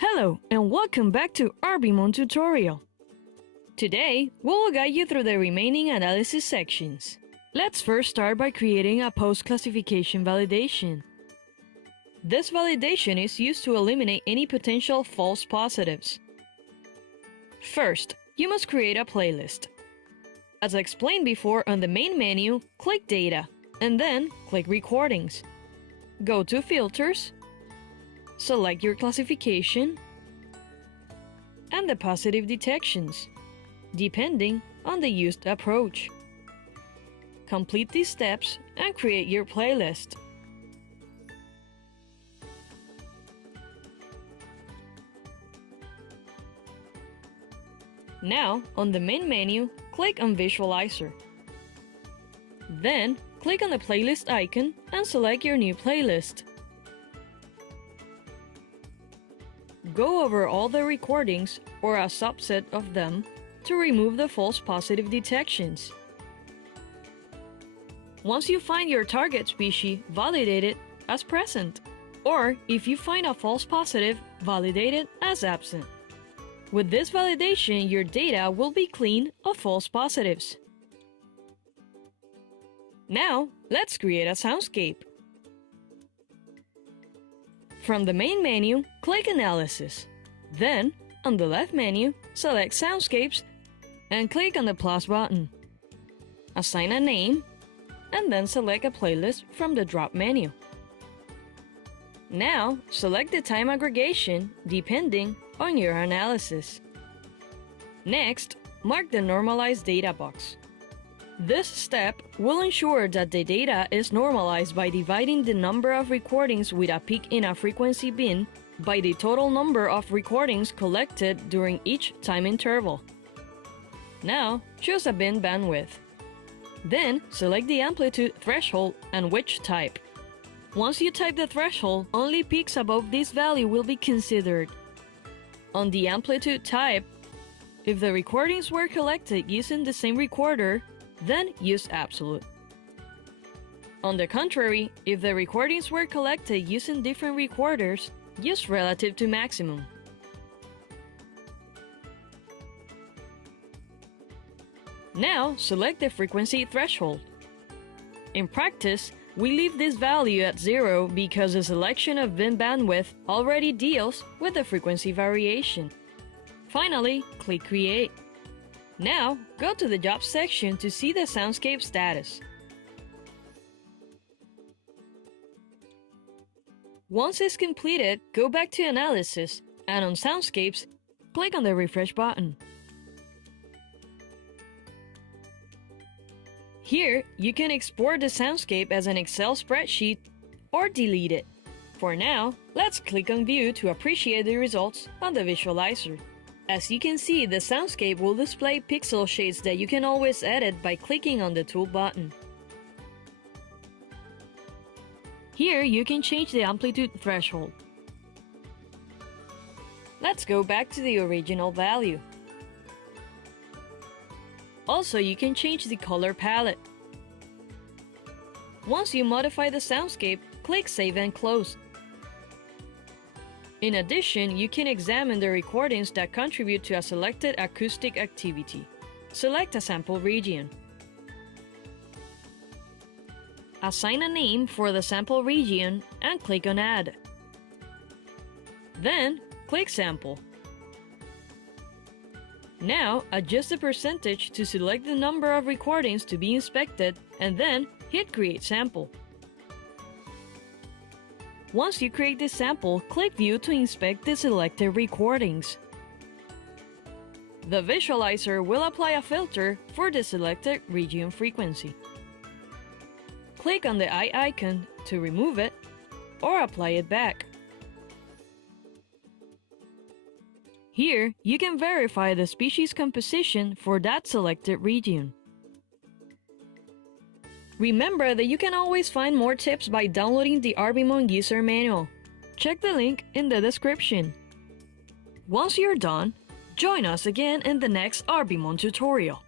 Hello and welcome back to Arbimon tutorial. Today, we will guide you through the remaining analysis sections. Let's first start by creating a post-classification validation. This validation is used to eliminate any potential false positives. First, you must create a playlist. As I explained before, on the main menu, click Data, and then click Recordings. Go to Filters, select your classification, and the positive detections, depending on the used approach. Complete these steps and create your playlist. Now, on the main menu, click on Visualizer. Then, click on the playlist icon and select your new playlist. Go over all the recordings, or a subset of them, to remove the false positive detections. Once you find your target species, validate it as present, or if you find a false positive, validate it as absent. With this validation, your data will be clean of false positives. Now, let's create a soundscape. From the main menu, click Analysis. Then, on the left menu, select Soundscapes and click on the plus button. Assign a name, and then select a playlist from the drop menu. Now, select the time aggregation depending on your analysis. Next, mark the Normalized Data box. This step will ensure that the data is normalized by dividing the number of recordings with a peak in a frequency bin by the total number of recordings collected during each time interval. Now, choose a bin bandwidth. Then, select the amplitude threshold and which type. Once you type the threshold, only peaks above this value will be considered. On the amplitude type, if the recordings were collected using the same recorder, then use absolute. On the contrary, if the recordings were collected using different recorders, use relative to maximum. Now, select the frequency threshold. In practice, we leave this value at 0 because the selection of bin bandwidth already deals with the frequency variation. Finally, click Create. Now, go to the Jobs section to see the soundscape status. Once it's completed, go back to Analysis, and on Soundscapes, click on the Refresh button. Here, you can export the soundscape as an Excel spreadsheet or delete it. For now, let's click on View to appreciate the results on the visualizer. As you can see, the soundscape will display pixel shades that you can always edit by clicking on the Tool button. Here, you can change the amplitude threshold. Let's go back to the original value. Also, you can change the color palette. Once you modify the soundscape, click Save and Close. In addition, you can examine the recordings that contribute to a selected acoustic activity. Select a sample region. Assign a name for the sample region and click on Add. Then, click Sample. Now, adjust the percentage to select the number of recordings to be inspected and then hit Create Sample. Once you create the sample, click View to inspect the selected recordings. The visualizer will apply a filter for the selected region frequency. Click on the eye icon to remove it or apply it back. Here, you can verify the species composition for that selected region. Remember that you can always find more tips by downloading the Arbimon user manual. Check the link in the description. Once you're done, join us again in the next Arbimon tutorial.